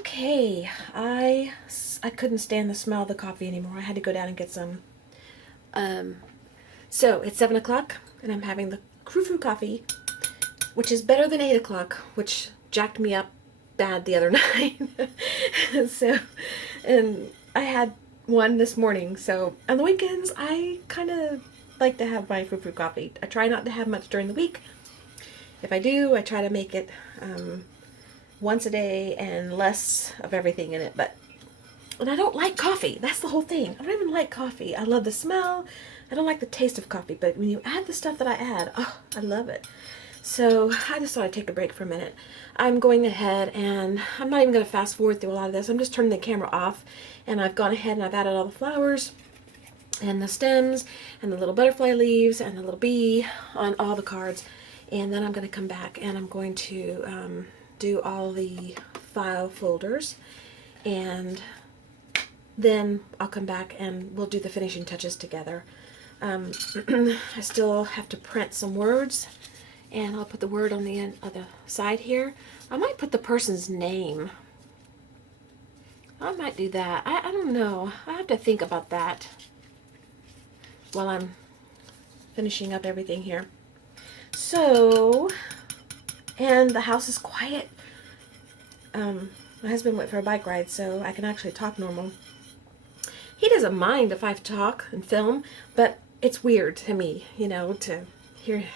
Okay, I couldn't stand the smell of the coffee anymore. I had to go down and get some. Um, so it's 7 o'clock, and I'm having the frou coffee, which is better than 8 o'clock, which jacked me up bad the other night. So, and I had one this morning. So on the weekends, I kind of like to have my frou coffee. I try not to have much during the week. If I do, I try to make it once a day and less of everything in it. And I don't like coffee. That's the whole thing. I don't even like coffee. I love the smell. I don't like the taste of coffee. But when you add the stuff that I add, oh, I love it. So I just thought I'd take a break for a minute. I'm going ahead and I'm not even going to fast forward through a lot of this. I'm just turning the camera off, and I've gone ahead and I've added all the flowers and the stems and the little butterfly leaves and the little bee on all the cards. And then I'm going to come back and I'm going to do all the file folders, and then I'll come back and we'll do the finishing touches together. I still have to print some words, and I'll put the word on the end of the side here. I might put the person's name. I might do that. I don't know. I have to think about that while I'm finishing up everything here. So, and the house is quiet. My husband went for a bike ride, so I can actually talk normal. He doesn't mind if I talk and film, but it's weird to me, to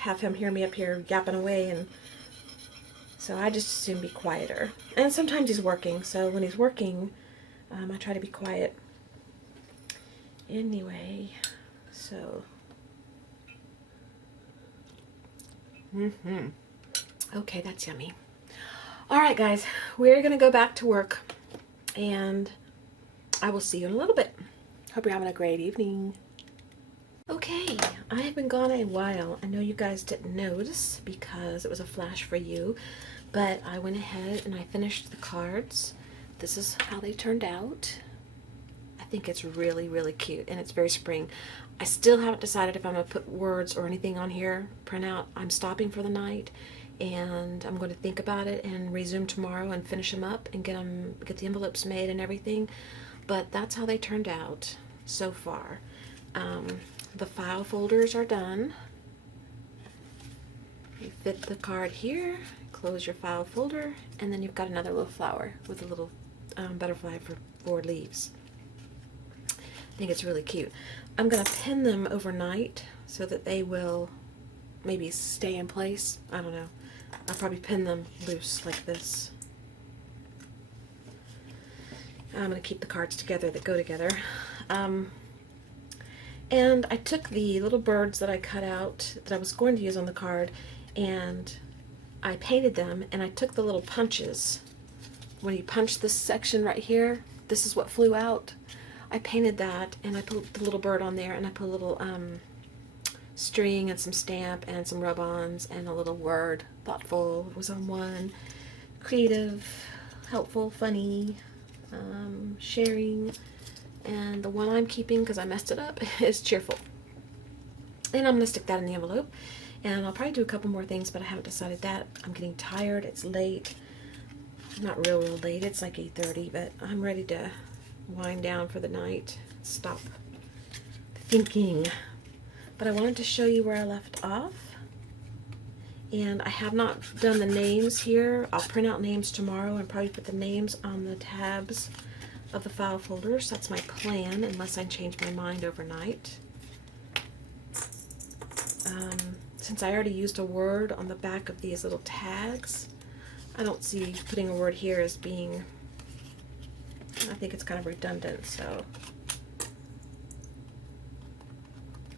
have him hear me up here yapping away, and so I just assume be quieter. And sometimes he's working, so when he's working, I try to be quiet. Anyway, so. Okay, that's yummy. All right, guys, we're going to go back to work, and I will see you in a little bit. Hope you're having a great evening. Okay, I have been gone a while. I know you guys didn't notice because it was a flash for you, but I went ahead and I finished the cards. This is how they turned out. I think it's really, really cute, and it's very spring. I still haven't decided if I'm going to put words or anything on here, print out. I'm stopping for the night, and I'm going to think about it and resume tomorrow and finish them up and get the envelopes made and everything. But that's how they turned out so far. The file folders are done. You fit the card here, close your file folder, and then you've got another little flower with a little butterfly for 4 leaves. I think it's really cute. I'm going to pin them overnight so that they will maybe stay in place. I don't know. I'll probably pin them loose like this. I'm going to keep the cards together that go together. And I took the little birds that I cut out that I was going to use on the card, and I painted them, and I took the little punches. When you punch this section right here, this is what flew out. I painted that, and I put the little bird on there, and I put a little string and some stamp and some rub-ons and a little word. Thoughtful was on one. Creative, helpful, funny, sharing. And the one I'm keeping, because I messed it up, is cheerful. And I'm going to stick that in the envelope. And I'll probably do a couple more things, but I haven't decided that. I'm getting tired. It's late. Not real late. It's like 8:30, but I'm ready to wind down for the night. Stop thinking. But I wanted to show you where I left off. And I have not done the names here. I'll print out names tomorrow and probably put the names on the tabs of the file folders. That's my plan, unless I change my mind overnight. Since I already used a word on the back of these little tags, I don't see putting a word here as being, I think it's kind of redundant, so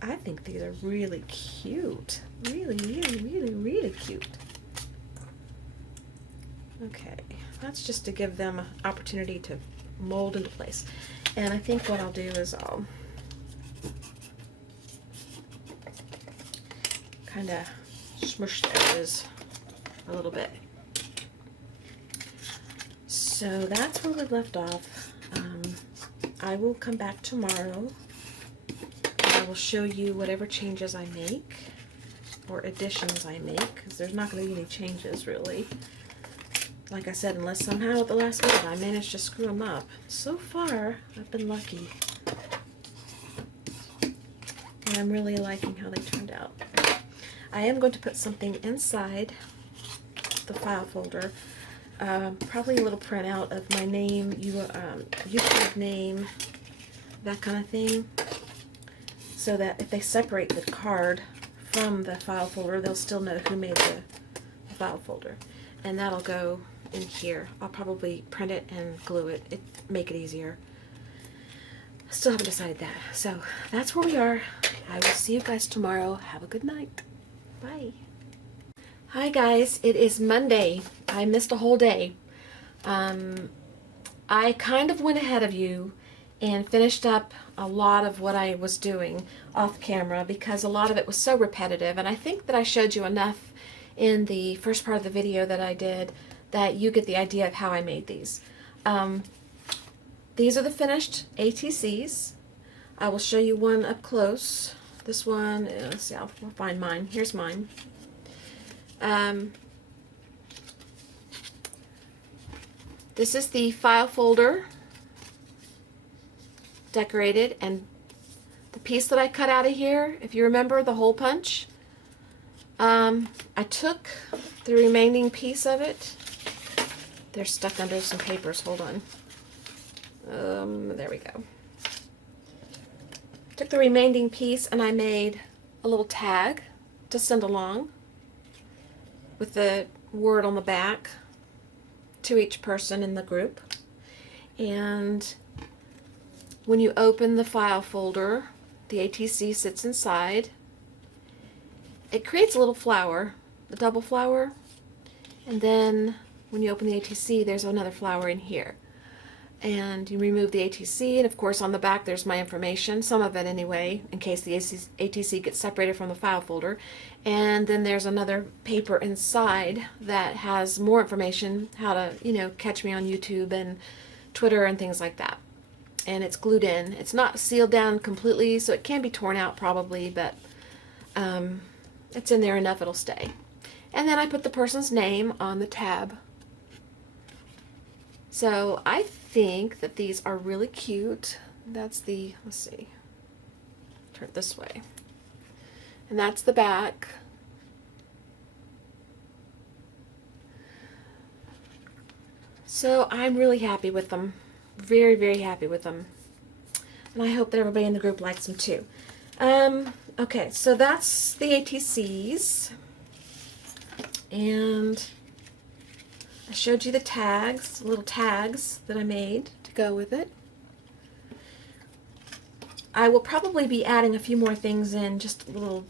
I think these are really cute. Really, really, really, really cute. Okay, that's just to give them an opportunity to mold into place. And I think what I'll do is I'll kind of smush the edges a little bit. So that's where we left off. I will come back tomorrow. I will show you whatever changes I make or additions I make, because there's not going to be any changes really. like I said, unless somehow at the last minute I managed to screw them up. So far, I've been lucky. And I'm really liking how they turned out. I am going to put something inside the file folder. Probably a little printout of my name, YouTube name, that kind of thing. So that if they separate the card from the file folder, they'll still know who made the file folder. And that'll go in here. I'll probably print it and glue it, make it easier. Still haven't decided that. So that's where we are. I will see you guys tomorrow. Have a good night. Bye. Hi guys, it is Monday. I missed a whole day. I kind of went ahead of you and finished up a lot of what I was doing off camera because a lot of it was so repetitive, and I think that I showed you enough in the first part of the video that I did that you get the idea of how I made these. These are the finished ATCs. I will show you one up close. This one, let's see, I'll find mine. Here's mine. This is the file folder decorated, and the piece that I cut out of here, if you remember the hole punch, I took the remaining piece of it. They're stuck under some papers. Hold on. There we go. Took the remaining piece and I made a little tag to send along with the word on the back to each person in the group. And when you open the file folder, the ATC sits inside. It creates a little flower, a double flower, and then when you open the ATC, there's another flower in here. And you remove the ATC, and of course on the back there's my information, some of it anyway, in case the ATC gets separated from the file folder. And then there's another paper inside that has more information, how to, catch me on YouTube and Twitter and things like that. And it's glued in. It's not sealed down completely, so it can be torn out probably, but it's in there enough it'll stay. And then I put the person's name on the tab. So I think that these are really cute. That's the, let's see, turn it this way. And that's the back. So I'm really happy with them. Very, very happy with them. And I hope that everybody in the group likes them too. Okay, so that's the ATCs. And I showed you the tags, little tags that I made to go with it. I will probably be adding a few more things in, just little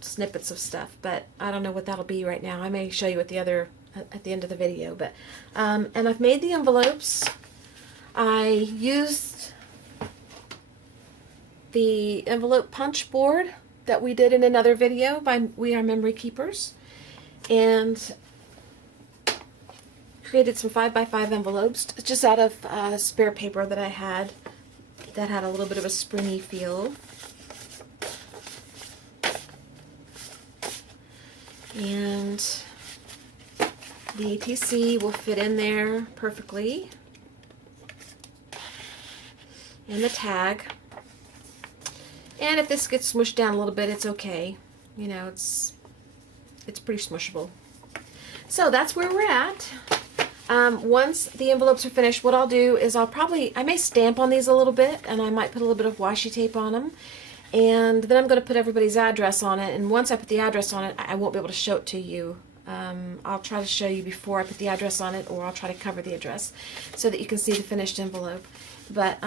snippets of stuff, but I don't know what that'll be right now. I may show you at the end of the video. But and I've made the envelopes. I used the envelope punch board that we did in another video by We Are Memory Keepers, and created some 5x5 envelopes just out of spare paper that I had that had a little bit of a springy feel. And the ATC will fit in there perfectly. And the tag. And if this gets smushed down a little bit, it's okay. It's pretty smushable. So that's where we're at. Once the envelopes are finished, what I'll do is I may stamp on these a little bit, and I might put a little bit of washi tape on them. And then I'm going to put everybody's address on it. And once I put the address on it, I won't be able to show it to you. I'll try to show you before I put the address on it, or I'll try to cover the address so that you can see the finished envelope. But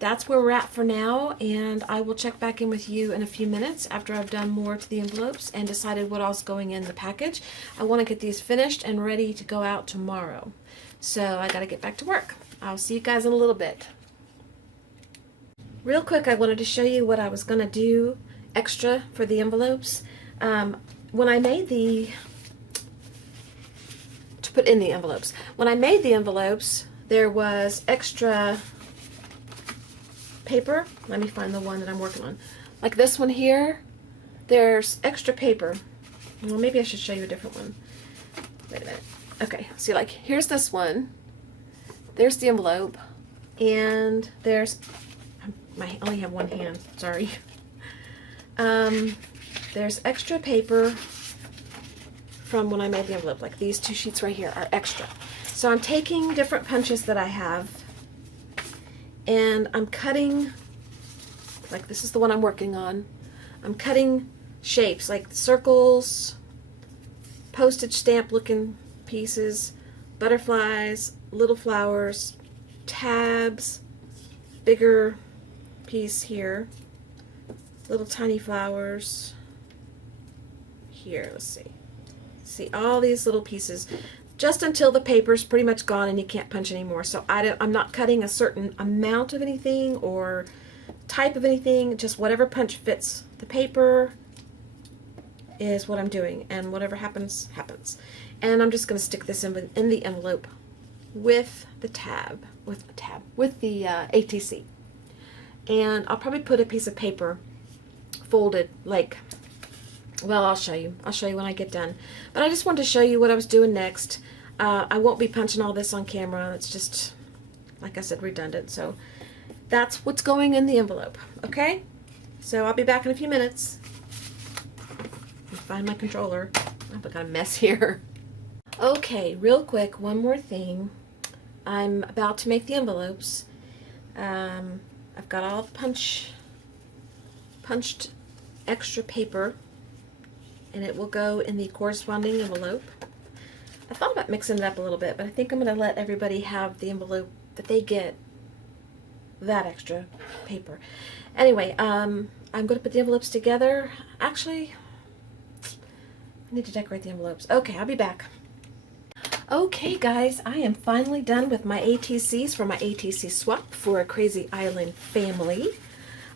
that's where we're at for now, and I will check back in with you in a few minutes after I've done more to the envelopes and decided what else is going in the package. I want to get these finished and ready to go out tomorrow. So I got to get back to work. I'll see you guys in a little bit. Real quick, I wanted to show you what I was going to do extra for the envelopes. When I made to put in the envelopes. When I made the envelopes, there was extra paper. Let me find the one that I'm working on. Like this one here, there's extra paper. Well, maybe I should show you a different one. Wait a minute. Okay, see, like, here's this one. There's the envelope. And there's, I only have one hand, sorry. There's extra paper from when I made the envelope. Like, these 2 sheets right here are extra. So I'm taking different punches that I have, and I'm cutting, like, this is the one I'm working on. I'm cutting shapes, like circles, postage stamp looking pieces, butterflies, little flowers, tabs, bigger piece here, little tiny flowers here. Let's see all these little pieces, just until the paper's pretty much gone and you can't punch anymore. So I'm not cutting a certain amount of anything or type of anything, just whatever punch fits the paper is what I'm doing, and whatever happens, happens. And I'm just going to stick this in the envelope with the with the ATC. And I'll probably put a piece of paper folded, like, well, I'll show you when I get done. But I just wanted to show you what I was doing next. I won't be punching all this on camera. It's just, like I said, redundant. So that's what's going in the envelope. Okay? So I'll be back in a few minutes. Find my controller. I've got a mess here. Okay, real quick, one more thing. I'm about to make the envelopes. I've got all punched extra paper, and it will go in the corresponding envelope. I thought about mixing it up a little bit, but I think I'm going to let everybody have the envelope that they get, that extra paper. Anyway, I'm going to put the envelopes together. Actually, I need to decorate the envelopes. Okay, I'll be back. Okay guys, I am finally done with my ATCs for my ATC swap for a Krazy Island Family.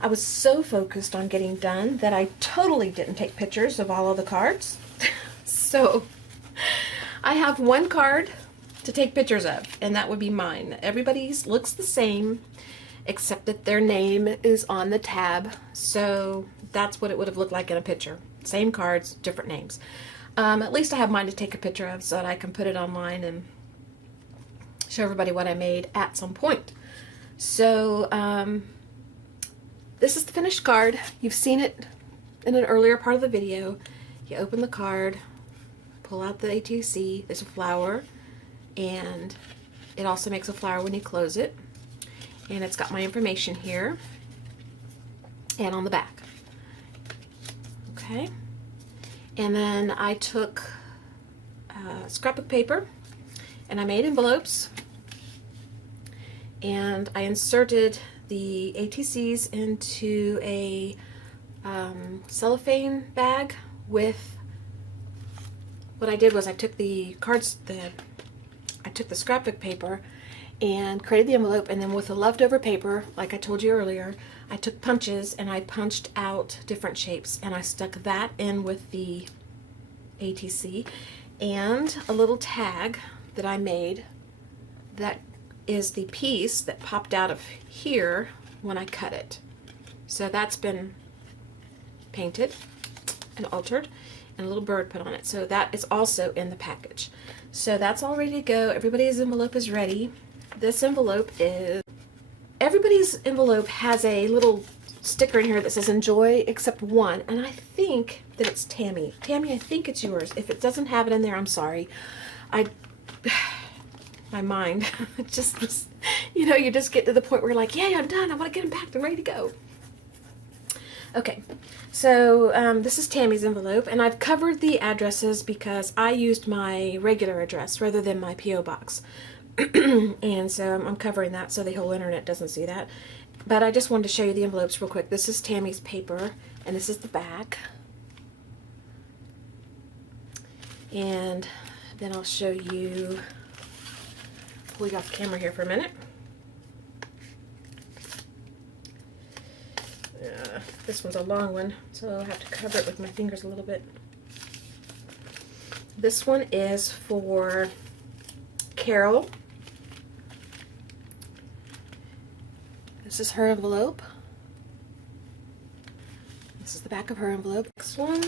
I was so focused on getting done that I totally didn't take pictures of all of the cards. So I have one card to take pictures of, and that would be mine. Everybody's looks the same, except that their name is on the tab. So that's what it would have looked like in a picture. Same cards, different names. At least I have mine to take a picture of so that I can put it online and show everybody what I made at some point. So this is the finished card. You've seen it in an earlier part of the video. You open the card, pull out the ATC, there's a flower, and it also makes a flower when you close it. And it's got my information here and on the back. Okay. And then I took scrapbook paper and I made envelopes, and I inserted the ATCs into a cellophane bag with, what I did was I took the scrapbook paper and created the envelope, and then with the leftover paper, like I told you earlier, I took punches and I punched out different shapes, and I stuck that in with the ATC, and a little tag that I made that is the piece that popped out of here when I cut it. So that's been painted and altered, and a little bird put on it. So that is also in the package. So that's all ready to go. Everybody's envelope is ready. This envelope is, everybody's envelope has a little sticker in here that says enjoy except one, and I think that it's Tammy. Tammy, I think it's yours. If it doesn't have it in there, I'm sorry. My mind, it just was, you know, you just get to the point where you're like, yeah, I'm done. I want to get them packed and ready to go. Okay, so this is Tammy's envelope, and I've covered the addresses because I used my regular address rather than my P.O. box. And so I'm covering that so the whole internet doesn't see that. But I just wanted to show you the envelopes real quick. This is Tammy's paper, and this is the back. And then I'll show you, pull you off the camera here for a minute. This one's a long one, so I'll have to cover it with my fingers a little bit. This one is for Carol. This is her envelope. This is the back of her envelope. Next one.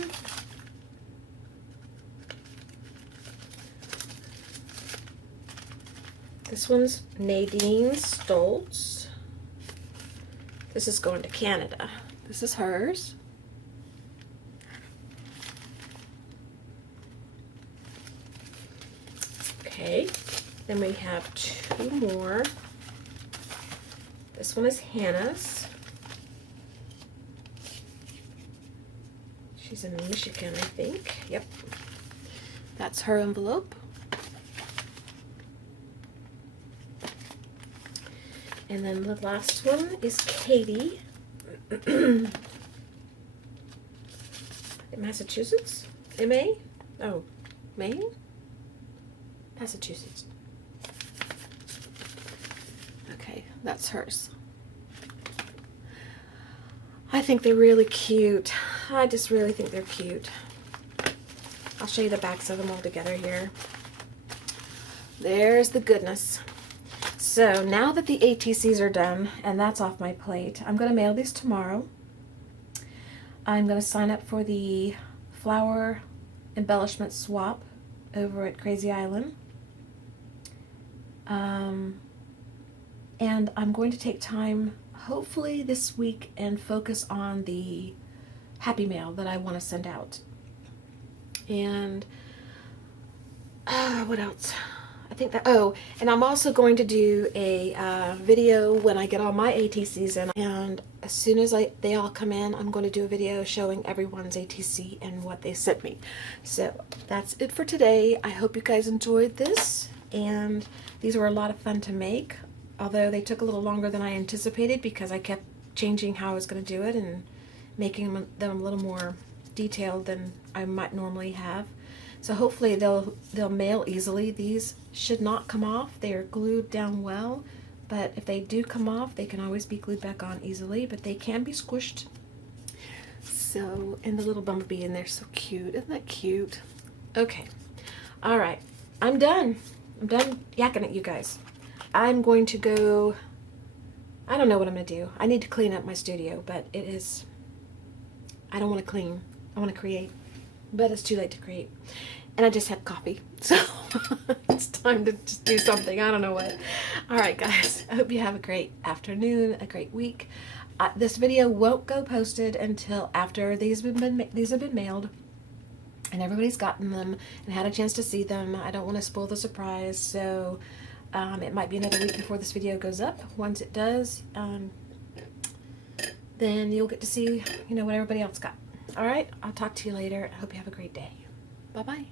This one's Nadine Stoltz. This is going to Canada. This is hers. Okay, then we have 2 more. This one is Hannah's. She's in Michigan, I think. Yep. That's her envelope. And then the last one is Katie. In Massachusetts? MA? Oh, Maine? Massachusetts. Okay, that's hers. I think they're really cute. I just really think they're cute. I'll show you the backs of them all together here. There's the goodness. So now that the ATCs are done, and that's off my plate, I'm going to mail these tomorrow. I'm going to sign up for the flower embellishment swap over at Krazy Island. And I'm going to take time, hopefully this week, and focus on the Happy Mail that I want to send out. And what else? I think that, oh, and I'm also going to do a video when I get all my ATCs in, and as soon as they all come in, I'm going to do a video showing everyone's ATC and what they sent me. So that's it for today. I hope you guys enjoyed this, and these were a lot of fun to make, although they took a little longer than I anticipated because I kept changing how I was going to do it and making them a little more detailed than I might normally have. So hopefully they'll mail easily. These should not come off. They are glued down well, but if they do come off, they can always be glued back on easily, but they can be squished. So, and the little bumblebee in there, so cute. Isn't that cute? Okay. All right. I'm done. I'm done yakking at you guys. I'm going to go, I don't know what I'm going to do. I need to clean up my studio, but it is, I don't want to clean. I want to create. But it's too late to create. And I just had coffee. So it's time to just do something. I don't know what. All right, guys. I hope you have a great afternoon, a great week. This video won't go posted until after these have been mailed. And everybody's gotten them and had a chance to see them. I don't want to spoil the surprise. So it might be another week before this video goes up. Once it does, then you'll get to see, what everybody else got. All right, I'll talk to you later. I hope you have a great day. Bye-bye.